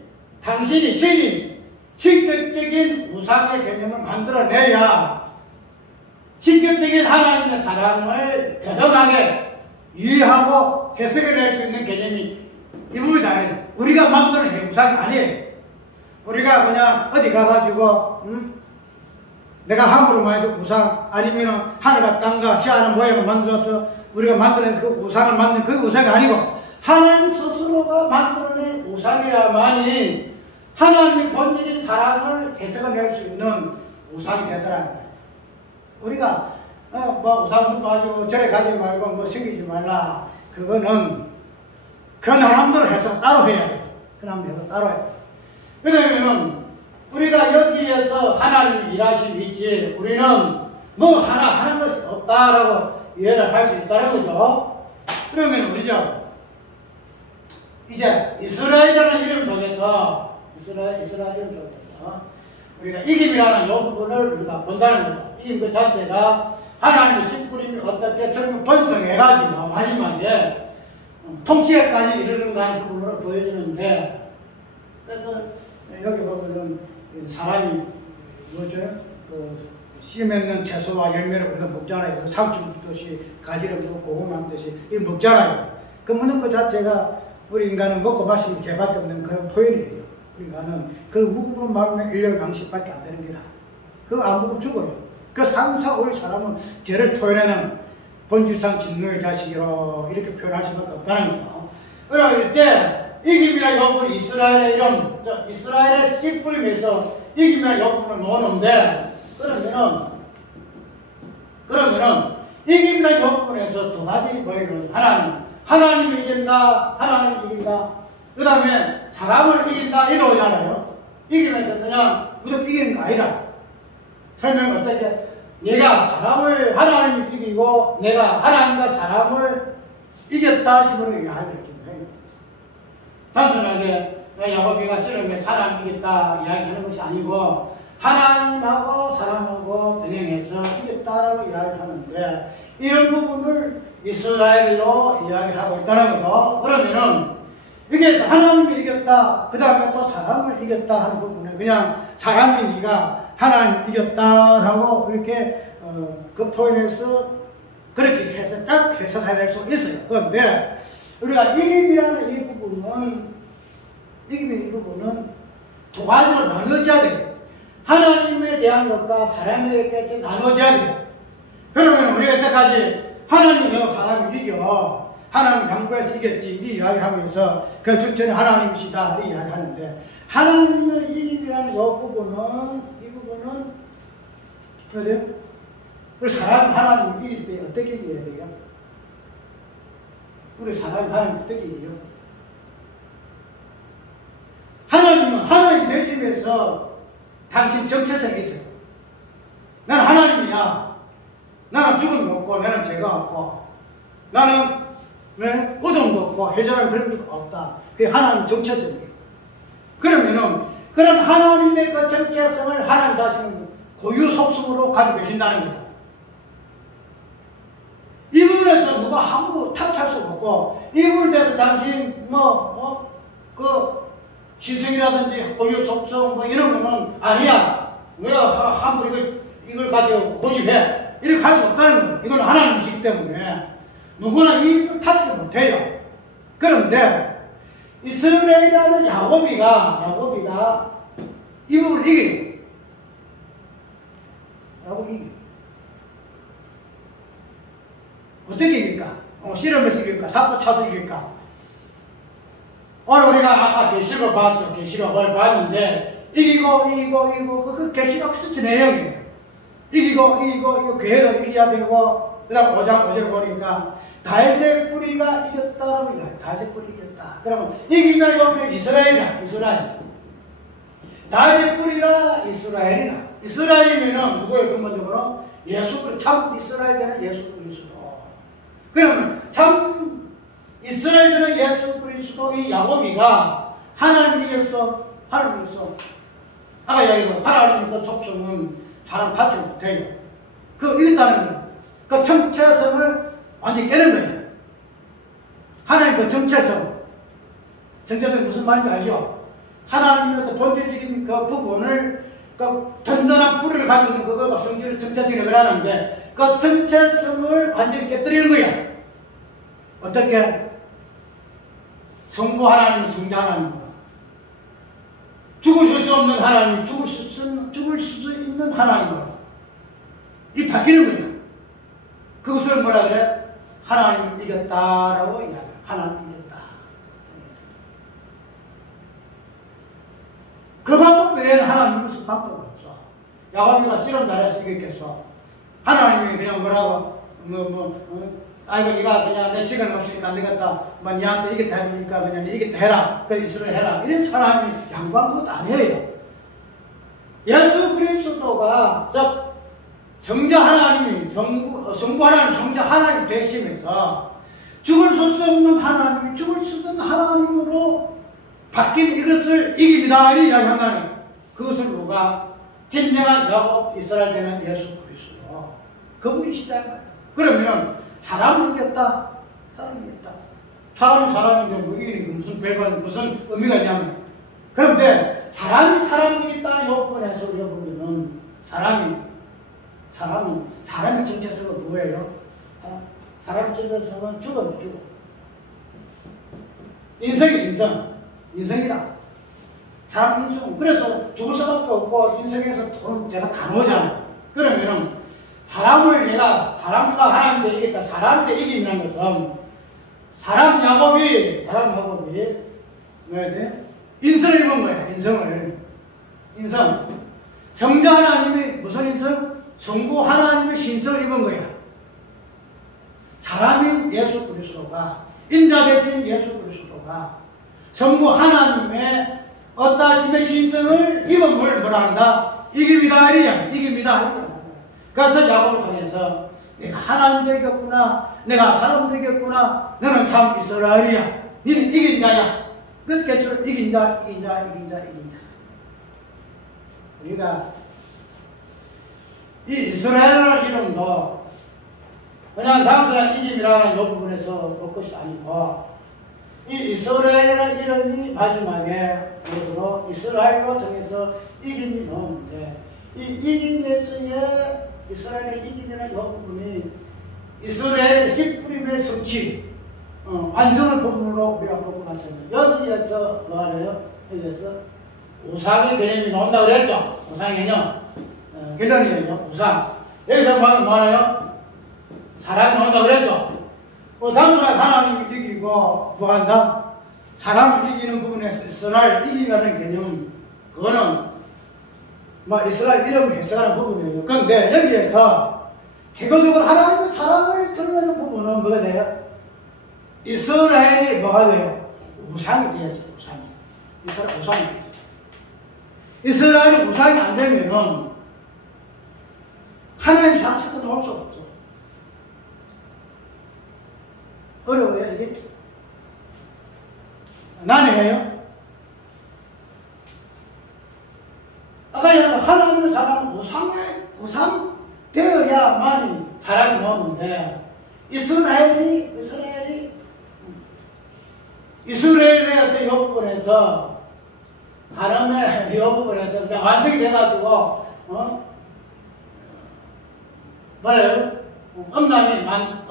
당신이 신이 신격적인 우상의 개념을 만들어내야 신격적인 하나님의 사랑을 대등하게 이해하고 해석해낼 수 있는 개념이 이 부분이 아니에요. 우리가 만드는 우상이 아니에요. 우리가 그냥 어디 가가지고 내가 함부로 말해도 우상 아니면 하늘과 땅과 희한한 모양을 만들어서 우리가 만들어낸 그 우상을 만든 그 우상이 아니고 하나님 스스로가 만들어낸 우상이야만이 하나님의 본질인 사랑을 해석해낼 수 있는 우상이 되더라는 거예요. 우리가 뭐 우상 가지고 절에 가지 말고 뭐 섬기지 말라. 그거는 그 나름대로 해석 따로 해야 돼요. 그 나름대로 해석 따로 해야 돼요. 왜냐면 우리가 여기에서 하나님이 일하심이 있지 우리는 뭐 하는 것이 없다라고 이해를 할 수 있다는 거죠. 그러면 우리죠. 이제 이스라엘이라는 이름 속에서 이스라엘 이름 속에서 우리가 이김이라는 요 부분을 우리가 본다는 거죠. 이김 그 자체가 하나님의 신부림이 어떻게 설명 번성해가지고 마지막에 통치에까지 이르는가 하는 부분을 보여주는데 그래서 여기 보면은 사람이 뭐죠? 그 씨 맺는 채소와 열매를 우리가 먹잖아요. 그 상추 먹듯이 가지를 먹고 고구마 먹듯이 이거 먹잖아요. 그 먹는 것 자체가 우리 인간은 먹고 마시는 개밖에 없는 그런 표현이에요. 우리 인간은 그 무구로 말하면 1년 양식밖에 안 되는 게다. 그거 안 먹으면 죽어요. 그래서 항상 우리 사람은 죄를 토해내는 본질상 진노의 자식이로 이렇게 표현할 수밖에 없다는 거예요. 그럼 이제 이김이나 여부는 이스라엘의 이름, 이스라엘의 씨 뿌림에서 이김이나 여부를 넣어놓는데 그러면은 이김이나 여부에서 두 가지 보이는 하나님을 이긴다, 하나님을 이긴다. 그 다음에 사람을 이긴다 이러잖아요. 이기면서 그냥 무조건 이기는 거 아니라 설명은 어떻게 내가 사람을 하나님을 이기고 내가 하나님과 사람을 이겼다 싶은 이야기를 해요. 단순하게 야곱이가 씨름에 사람 이겼다 이야기하는 것이 아니고 하나님하고 사람하고 병행해서 이겼다라고 이야기를 하는데 이런 부분을 이스라엘로 이야기를 하고 있다는 거죠. 그러면은 여기에서 하나님을 이겼다 그 다음에 또 사람을 이겼다 하는 부분에 그냥 사람이 네가 하나님을 이겼다라고 이렇게 그 포인트에서 그렇게 해서 딱 해석할 수 있어요. 그런데 우리가 이김이라는 이 부분은 두 가지로 나눠져야 돼요. 하나님에 대한 것과 사람에 대한 나눠져야 돼요. 그러면 우리가 이때까지 하나님이요 사람을 이겨 하나님 양보해서 이겼지 이 이야기를 하면서 그 전체는 하나님이시다 이 이야기를 하는데 하나님의 이김이라는 이 부분은 그래요? 우리 사람 하나님을 이길 때 어떻게 이겨야 돼요? 우리 사람 하나님 어떻게 이겨요? 하나님은 하나님 되시면서 당신 정체성이 있어요. 나는 하나님이야. 나는 죽음이 없고 나는 죄가 없고 나는 어둠도 없고 해전한 그런 것도 없다. 그게 하나님 정체성이에요. 그러면은 그런 하나님의 그 정체성을 하나님 자신은 고유 속성으로 가지고 계신다는 거다. 이 부분에서 누가 함부로 탓할 수 없고 이 부분에 대해서 당신 그 신성이라든지 고유 속성 뭐 이런 거는 아니야. 왜 함부로 이걸 가지고 고집해? 이렇게 할 수 없다는 거예요. 이건 하나님이시기 때문에 누구나 이 탓을 못해요. 그런데 이스라엘이라는 야곱이가 이 부분을 이겨요. 야곱이 이겨요. 어떻게 이길까? 씨름해서 이길까? 사고 차서 이길까? 오늘 우리가 아까 계시록을 봤죠. 계시록을 봤는데 이기고 그 계시록 수치 내용이에요. 이기고 교회도 이겨야 되고 그 다음 5장 5절 보니까 다윗의 뿌리가 이겼다라고 해요. 다윗의 뿌리 이겼다. 그러면 이기면 여기 이스라엘. 다윗의 뿌리가 이스라엘이면은 누구의 근본적으로 예수 그리스도 참 이스라엘 되는 예수 그리스도. 그러면 참 이스라엘 되는 예수 그리스도 이 야곱이가 하나님 이겼어. 아까 이야기한 하나님의 그 족속은 사람 받지 못해요. 그 이겼다는 거예요. 그 정체성을 완전히 깨는 거예요. 하나님 그 정체성 무슨 말인지 알죠? 하나님의 그 본질적인 그 부분을 그 든든한 뿌리를 가지고 있는 그거 성질을 정체성이라고 하는데 그 정체성을 완전히 깨뜨리는 거야. 어떻게? 성부 하나님, 성자 하나님. 죽으실 수 없는 하나님, 죽을 수 있는 하나님으로 이 바뀌는 거예요. 그것을 뭐라 그래? 하나님을 이겼다라고 이야기해요. 하나님 이겼다. 그 방법 외에는 하나님은 무슨 방법이 없어. 야곱이가 씨름 잘해서 이겼겠어. 하나님이 그냥 뭐라고 아이고 네가 그냥 내 시간 없으니까 안 되겠다. 뭐 니한테 이겼다 해보니까 그냥 이겼다 해라. 그래 이스라엘 해라. 이런 사람이 양보한 것도 아니에요. 예수 그리스도가 성자 하나님이 성부 하나님 성자 하나님 되시면서 죽을 수 없는 하나님이 죽을 수 없는 하나님으로 바뀐 이것을 이깁니다. 이 이야기한다니 그것을 누가 진정한 야곱 이스라엘 되는 예수 그리스도 그분이시다. 그러면 사람을 이겼다. 사람이 이겼다. 사람이 뭐 이기는 무슨 별반 무슨 의미가 있냐면 그런데 사람이 이겼다는 요건에서 우리가 보면은 사람의 정체성은 뭐예요? 사람의 정체성은 죽어. 인생이다. 사람 인생. 그래서 죽을 수밖에 없고 인생에서 제가 다 나오잖아요. 그러면은 사람과 하나님께 이겼다. 사람한테 이긴다는 것은 사람 야곱이 뭐야 돼? 인성을 입은 거야. 인성. 성자 하나님이 무슨 인성? 성부 하나님의 신성을 입은 거야. 사람인 예수 그리스도가 인자 대신 예수 그리스도가 성부 하나님의 어떠하심의 신성을 입은 걸 뭐라 한다? 이깁니다. 이깁니다. 그래서 야곱을 통해서 내가 하나님 되겠구나. 내가 사람 되겠구나. 너는 참 이스라엘이야. 너는 이긴 자야. 그래서 이긴 자. 우리가 이 이스라엘이라는 이름도 그냥 단순한 이름이라는 이 부분에서 볼 것이 아니고 이 이스라엘이라는 이름이 마지막에 우리로 이스라엘로 통해서 이김이 나오는데 이 이김에서의 이스라엘의 이김이라는 이 부분이 이스라엘 십부림의 성취 완성을 부분으로 우리가 보고 맞습니다. 여기에서 뭐하래요? 여기에서 우상의 개념이 나온다고 그랬죠? 우상의 개념. 결론이에요. 우상. 여기서 뭐하나요? 사람이 나온다고 그랬죠? 단순한 하나님을 이기고 뭐한다? 사람을 이기는 부분에서 이스라엘 이기라는 개념 그거는 이스라엘 이름을 해석하는 부분이에요. 그런데 여기에서 제거적으로 하나님의 사랑을 드러내는 부분은 뭐가 돼요? 이스라엘이 뭐가 돼요? 우상이 돼야죠. 우상이. 이스라엘이 우상이 안 되면은 하나님 상식도 나올 수 없어. 어려워요, 이게? 난해해요? 아까 얘기한 하나님의 사랑은 우상 되어야만이 사랑이 나오는데, 이스라엘의 어떤 이 부분에서, 가늠의 이 부분에서 완성이 돼가지고, 뭐래요? 엄란이 그냥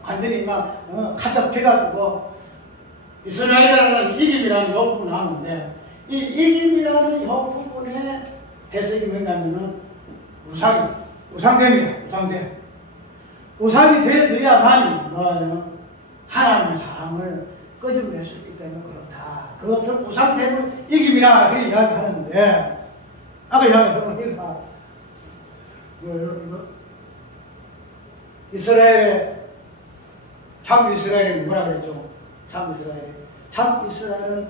완전히 가잡혀가지고 이스라엘이라는 이김이라는 이 부분을 하는데 이 이김이라는 이 부분의 해석이 뭐냐면은 우상됨. 우상이 되어야만이 뭐예요? 하나님의 사랑을 끄집어낼 수 있기 때문에 그렇다. 그것을 우상됨을 이김이라 그렇게 이야기하는데 아까 이야기했던 우리가 뭐예요? 이거? 참 이스라엘은 뭐라 그랬죠? 참 이스라엘은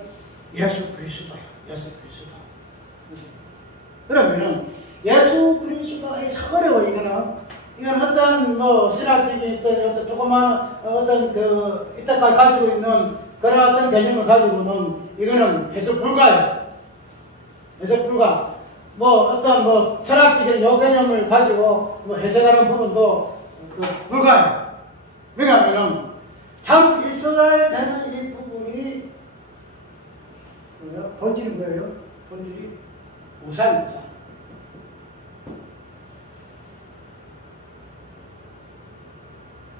예수 그리스도예요. 그러면은 예수 그리스도의 어려워 이건 어떤 신학적인 어떤 조그만 이때까지 가지고 있는 그런 어떤 개념을 가지고는 이거는 해석 불가예요. 어떤 철학적인 요 개념을 가지고 해석하는 부분도 불가해요. 왜냐하면 참 이스라엘 되는 이 부분이 본질이 뭐예요? 본질이 우상입니다.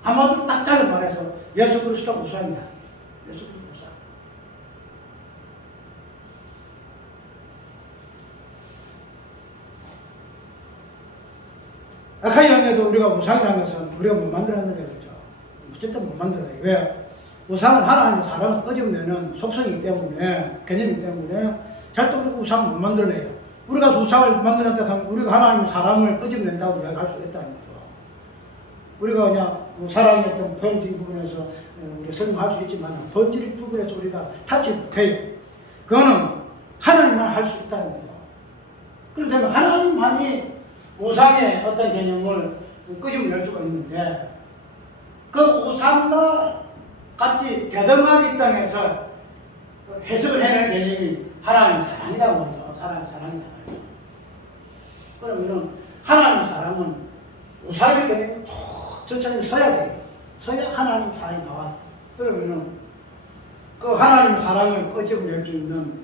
한마디로 딱 잘라 말해서 예수 그리스도가 우상이다. 예수 그리스도 우상. 이전에도 우리가 우상이라는 것은 우리가 못 만들었는데, 그죠? 어쨌든 못 만들어요. 왜? 우상은 하나님의 사람을 끄집내는 속성이기 때문에, 개념이기 때문에, 절대 우리가 우상 못 만들래요. 우리가 우상을 만들었다 하면 우리가 하나님의 사람을 끄집낸다고 이야기할 수 있다는 거죠. 우리가 그냥 사랑의 어떤 본질 부분에서 우리가 설명할 수 있지만, 본질 부분에서 우리가 타치 못해요. 그거는 하나님만 할 수 있다는 거죠. 그렇기 때문에 하나님만이 우상의 어떤 개념을 끄집어낼 수가 있는데, 그 우상과 같이 대등한 이 땅에서 해석을 해낼 개념이 하나님의 사랑이라고 하죠. 하나님의 사랑이라고 하죠. 그러면은 하나님의 사랑은 우상의 개념이 저쪽에 서야 돼요. 서야 하나님 사랑이 나와요. 그러면은 그 하나님 사랑을 끄집어낼 수 있는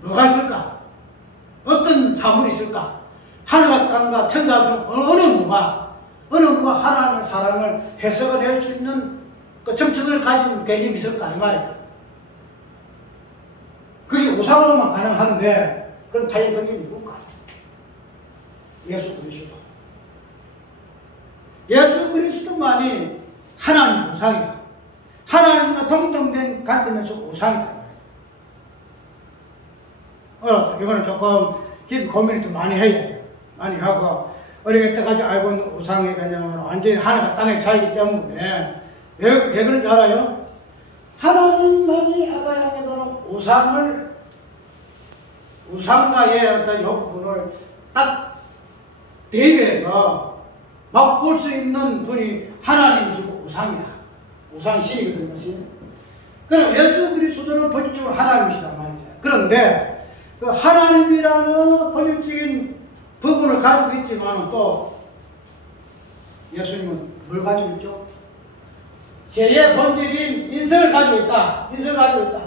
뭐가 있을까? 어떤 사물이 있을까? 하늘과 땅과 천사 중 어느 누가 하나님의 사랑을 해석을 할 수 있는 그 정책을 가진 개념이 있을까? 이 말이에요. 그게 우상으로만 가능한데, 그럼 과연 그게 누굴까? 예수 그리스도. 예수 그리스도만이 하나님 우상이다. 하나님과 동등된 관점에서 우상이다. 이거는 조금 깊이 고민을 좀 많이 해야 돼요. 많이 하고, 우리가 때까지 알고 있는 우상의 개념은 완전히 하늘과 땅의 차이기 때문에, 왜 그런지 알아요? 하나님만이 아가양에도록 우상과의 어떤 욕구를 딱 대비해서 맛볼 수 있는 분이 하나님이시고 우상이야. 우상신이거든요. 그럼 예수 그리스도는 본질적으로 하나님이시단 말이죠. 그런데 그 하나님이라는 본질적인 부분을 가지고 있지만 또 예수님은 뭘 가지고 있죠? 죄의 본질인 인성을 가지고 있다. 인성을 가지고 있다.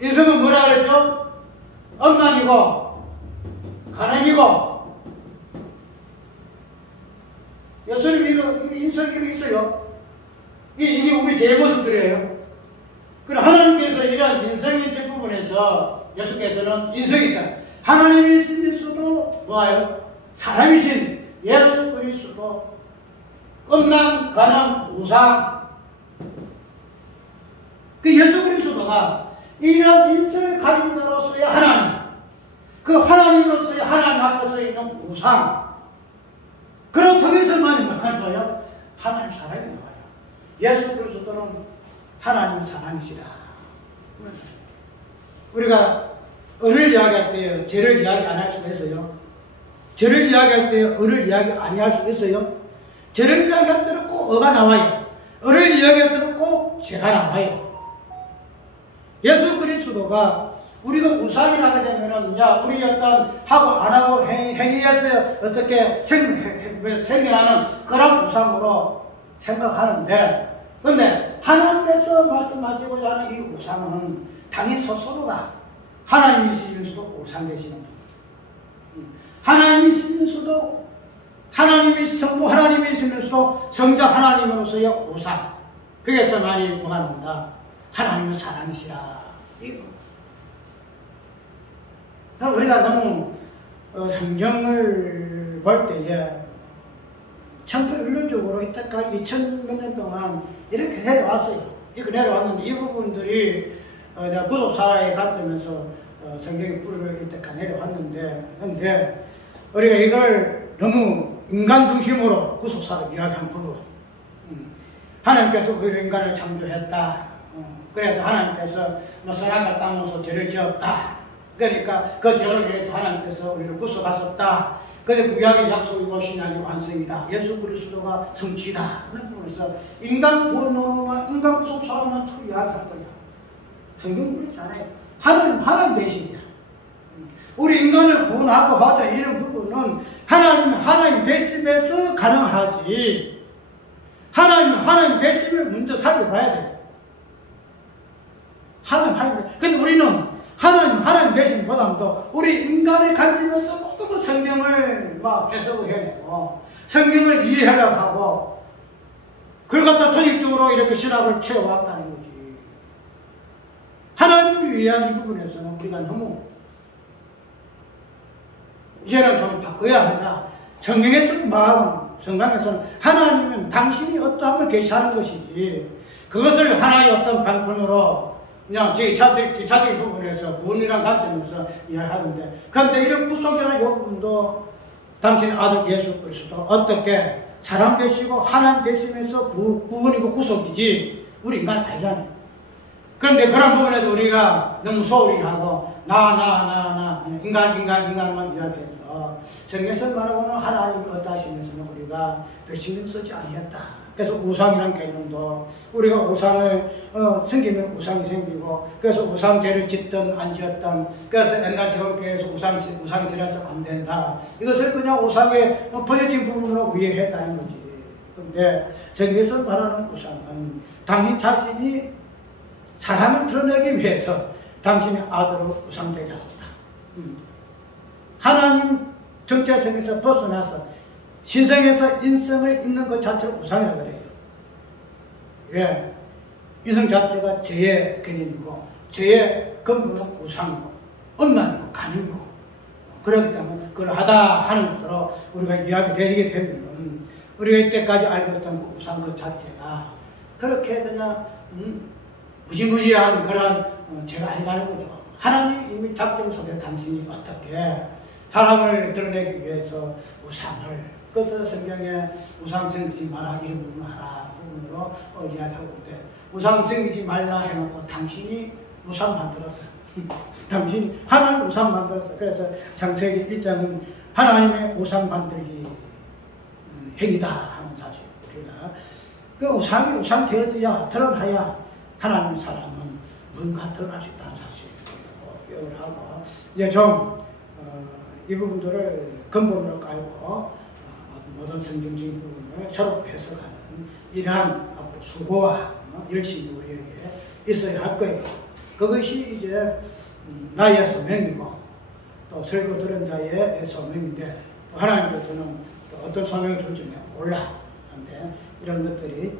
인성은 뭐라 그랬죠? 엄란이고 가늠이고. 예수님 이거 인성 이거 있어요. 이게 우리 죄의 모습들이에요. 그럼 하나님께서 이런 인성의 부분에서 예수께서는 인성이다. 하나님이 있으면서도 뭐예요? 사람이신 예수 그리스도 음란, 가늠, 우상. 그 예수 그리스도가 이런 인성을 가진 자로서의 하나님, 그 하나님으로서의 하나님 앞에서 있는 우상, 그렇다고 해서만이 뭐하는 거예요? 하나님 사랑이 나와요. 예수 그리스도는 하나님 사랑이시라. 우리가 을을 이야기할 때 죄를 이야기 안 할 수가 있어요. 죄를 이야기할 때 을을 이야기 안 할 수가 있어요. 죄를 이야기할 때는 꼭 어가 나와요. 을을 이야기할 때는 꼭 죄가 나와요. 예수 그리스도가 우리가 우상이라 하게 되면은, 야, 우리 어떤 하고 안 하고 행위에서 어떻게 생겨나는 그런 우상으로 생각하는데, 그런데 하나님께서 말씀하시고자 하는 이 우상은 당연히 스스로가 하나님이시면서도 우상 되시는 분. 하나님이시면서도 하나님이 성부 하나님이시면서도 성자 하나님으로서의 우상. 그래서 많이 뭐가 나온다. 하나님은 사랑이시라. 이거. 우리가 너무 성경을 볼 때에 천편일률적으로 이때까지 2000몇 년 동안 이렇게 내려왔어요. 이렇게 내려왔는데 이 부분들이 내가 구속사에 갔으면서 성경의 뿌리를 이때까지 내려왔는데, 근데 우리가 이걸 너무 인간 중심으로 구속사를 이야기한 부분. 하나님께서 그 인간을 창조했다. 그래서 하나님께서 선악을 따면서 죄를 지었다. 그러니까 그 죄를 위해서 하나님께서 우리를 구속하셨다. 그런데 구약의 약속이고 신약의 완성이다. 예수 그리스도가 성취다. 그런 부분에서 인간 구원론과 인간 구속사로만 또 이야기할 거야. 성경 그렇지 않아요. 하나님 대신이야. 우리 인간을 구원하고 하자 이런 부분은 하나님 대심에서 가능하지. 하나님 대심을 먼저 살펴봐야 돼. 근데 우리는 하나님 대신보다도 우리 인간의 관점에서 또 그 성경을 막 해석을 해내고 성경을 이해하려고 하고 그걸 갖다 조직적으로 이렇게 신학을 채워왔다는 거지. 하나님을 위한 이 부분에서는 우리가 너무 이제는 좀 바꿔야 한다. 성경에 쓴 마음, 성경에서는 하나님은 당신이 어떠함을 계시하는 것이지 그것을 하나의 어떤 방편으로 그냥 자기 부분에서 구원이란 관점에서 이야기하는데 그런데 이런 구속이나 요 부분도 당신의 아들 예수 그리스도 어떻게 사람 되시고 하나님 되시면서 구원이고 구속이지 우리 인간 아니잖아요. 그런데 그런 부분에서 우리가 너무 소홀히 하고 인간만 이야기해서 성경에서 말하고는 하나님이 어떠하시면서는 우리가 별 신경 쓰지 아니했다. 그래서 우상이라는 개념도 우리가 우상을 섬기면 우상이 생기고 그래서 우상제를 짓든 안 지었든 그래서 옛날 제국교회에서 우상이 지나서 안 된다. 이것을 그냥 우상에 버려진 부분으로 이해했다는 거지. 그런데 성경에서 말하는 우상은 당신 자신이 사람을 드러내기 위해서 당신의 아들을 우상되게 하셨다. 하나님 정체성에서 벗어나서 신성에서 인성을 잇는 것 자체를 우상이라 그래요. 왜? 인성 자체가 죄의 개념이고 죄의 근본은 우상이고 엄란이고 간이고 그렇기 때문에 그걸 하다 하는 것으로 우리가 이야기되게 되면 우리가 이때까지 알고 있던 그 우상 그 자체가 그렇게 그냥 무지무지한 그런 죄가 아니라는 거죠. 하나님 이미 작정 속에 당신이 어떻게 사람을 드러내기 위해서 우상을 그래서 성경에 우상 섬기지 마라 이런 부분 하라 부분으로 이야기하고 있는데 우상 섬기지 말라 해놓고 당신이 우상 만들었어요. 당신이 하나님 우상 만들었어요. 그래서 창세기 1장은 하나님의 우상 만들기 행위다 하는 사실. 우리가 그 우상이 우상 되어져야 드러나야 하나님의 사람은 뭔가 드러날 수 있다는 사실을 기억을 하고 이제 좀 이 부분들을 근본으로 깔고 모든 성경적인 부분을 새롭게 해석하는 이러한 수고와 열심이 우리에게 있어야 할 거예요. 그것이 이제 나의 소명이고 또 설교 들은 자의 소명인데 또 하나님께서는 또 어떤 소명을 줄지 몰라. 한데 이런 것들이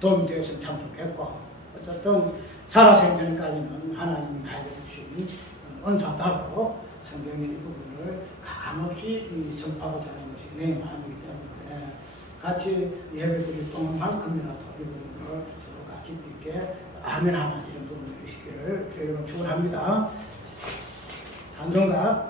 도움이 되었으면 참 좋겠고 어쨌든 살아생전까지는 하나님이 나에게 주신 은사다로 성경의 이 부분을 감없이 전파하고자 하는 것이 내 마음이기 때문에 같이 예배드릴 동안만큼이라도 이 부분을 서로가 깊이 있게 아멘 하는 이런 부분을 주시기를 주의 이름으로 축원합니다. 찬송가